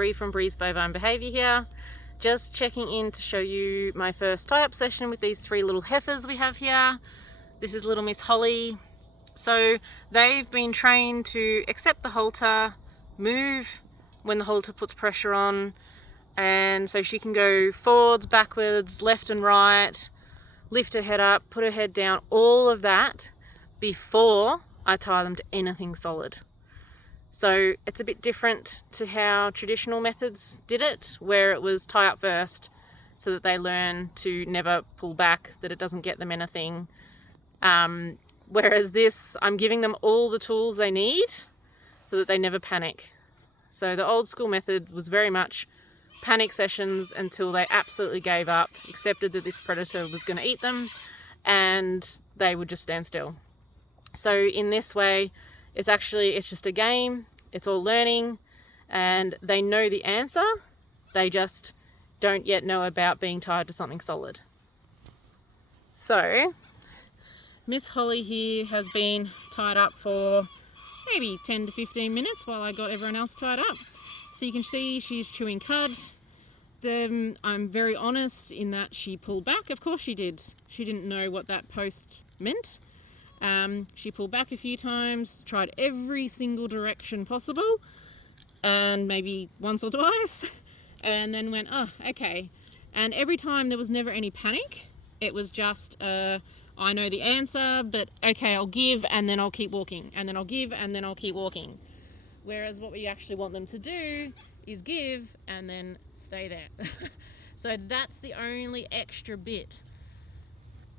Bree from Bree's Bovine Behaviour here. Just checking in to show you my first tie-up session with these three little heifers we have here. This is little Miss Holly. So they've been trained to accept the halter, move when the halter puts pressure on, and so she can go forwards, backwards, left and right, lift her head up, put her head down, all of that before I tie them to anything solid. So it's a bit different to how traditional methods did it, where it was tie up first so that they learn to never pull back, that it doesn't get them anything. Whereas this, I'm giving them all the tools they need so that they never panic. So the old school method was very much panic sessions until they absolutely gave up, accepted that this predator was going to eat them, and they would just stand still. So in this way, it's just a game, it's all learning, and they know the answer, they just don't yet know about being tied to something solid. So Miss Holly here has been tied up for maybe 10 to 15 minutes while I got everyone else tied up. So you can see she's chewing cud. I'm very honest in that she pulled back. Of course she did. She didn't know what that post meant. She pulled back a few times, tried every single direction possible, and maybe once or twice, and then went, oh, okay. And every time there was never any panic. It was just, I know the answer, but okay, I'll give and then I'll keep walking, and then I'll give and then I'll keep walking. Whereas what we actually want them to do is give and then stay there. So that's the only extra bit.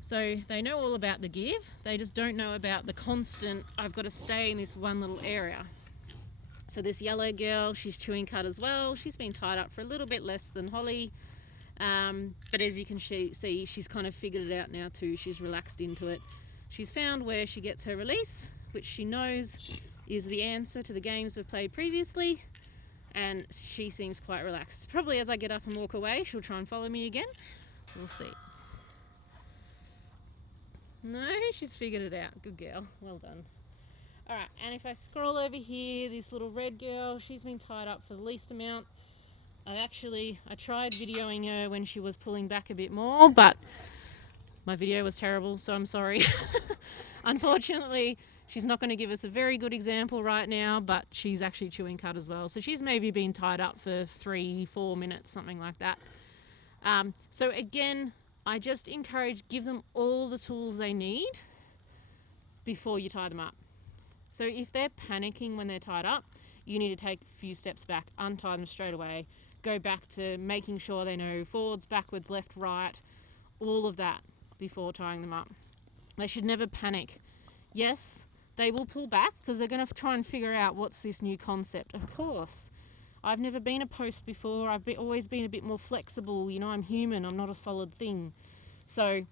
So they know all about the give, they just don't know about the constant, I've got to stay in this one little area. So this yellow girl, she's chewing cud as well. She's been tied up for a little bit less than Holly. But as you can see, she's kind of figured it out now too. She's relaxed into it. She's found where she gets her release, which she knows is the answer to the games we've played previously. And she seems quite relaxed. Probably as I get up and walk away, she'll try and follow me again. We'll see. No, she's figured it out. Good girl. Well done. Alright, and if I scroll over here, this little red girl, she's been tied up for the least amount. I tried videoing her when she was pulling back a bit more, but my video was terrible, so I'm sorry. Unfortunately, she's not going to give us a very good example right now, but she's actually chewing cud as well. So she's maybe been tied up for 3-4 minutes, something like that. So again, I just encourage, give them all the tools they need before you tie them up. So if they're panicking when they're tied up, you need to take a few steps back, untie them straight away, go back to making sure they know forwards, backwards, left, right, all of that before tying them up. They should never panic. Yes, they will pull back because they're going to try and figure out what's this new concept. Of course. I've never been a post before. I've always been a bit more flexible. You know, I'm human. I'm not a solid thing. So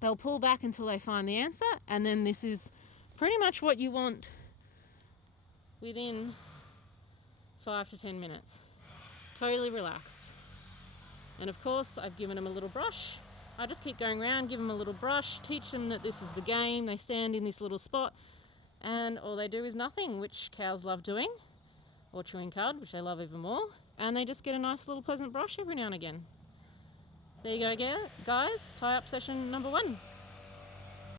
they'll pull back until they find the answer, and then this is pretty much what you want within 5 to 10 minutes. Totally relaxed. And of course, I've given them a little brush. I just keep going around, give them a little brush, teach them that this is the game. They stand in this little spot, and all they do is nothing, which cows love doing. Or chewing cud, which I love even more, and they just get a nice little pleasant brush every now and again. There you go, guys, tie up session number 1.